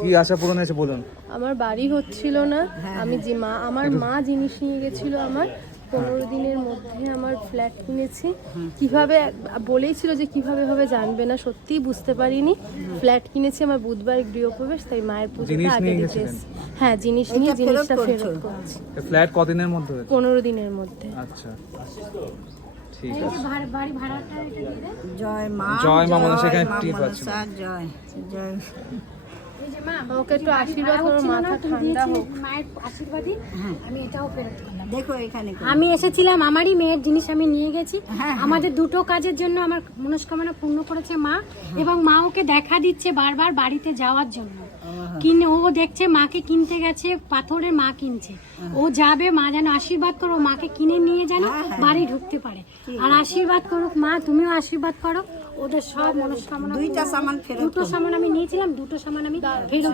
কি আশা পূরণ হয়েছে বলুন। আমার বাড়ি হচ্ছিল না, আমি যে আমার মা জিনিস নিয়ে গেছিল আমার 15 দিনের মধ্যে আমার ফ্ল্যাট কিনেছি। কিভাবে বলেইছিল যে কিভাবে হবে জানবে না, সত্যিই বুঝতে পারিনি। ফ্ল্যাট কিনেছি আমার বুধবার গৃহপ্রবেশ, তাই মায়ের পুজোটা আগে দিতে এসেছি। হ্যাঁ, জিনিস নিয়ে জিনিসটা ফেরত করছি। ফ্ল্যাট কদিনের মধ্যে হয়েছে? 15 দিনের মধ্যে। আচ্ছা ঠিক আছে। বাড়ি ভাড়াটা জয় মা, জয় মা মানে সেখানে মা টিপ আছে। মনসা, জয় জয়। ওকে একটু আশীর্বাদ করো, মাথা ঠান্ডা হোক। মায়ের আশীর্বাদই আমি এটাও ফেরত করলাম। দেখো এখানে আমি এসেছিলাম, আমারই মেয়ের জিনিস আমি নিয়ে গেছি। হ্যাঁ। আমাদের দুটো কাজের জন্য আমার মনস্কামনা পূর্ণ করেছে মা, এবং মা ওকে দেখা দিচ্ছে বারবার বাড়িতে যাওয়ার জন্য। কিনে ও দেখছে মাকে কিনতে গেছে, পাথরের মা কিনছে, ও যাবে, মা যেন আশীর্বাদ করো, মাকে কিনে নিয়ে যেন বাড়ি ঢুকতে পারে। আর আশীর্বাদ করুক মা, তুমিও আশীর্বাদ করো, ওদের সব মনস্কামনা। দুইটা সামান ফেরত দুটো সামান আমি নিয়েছিলাম, দুটো সামান আমি ফেরত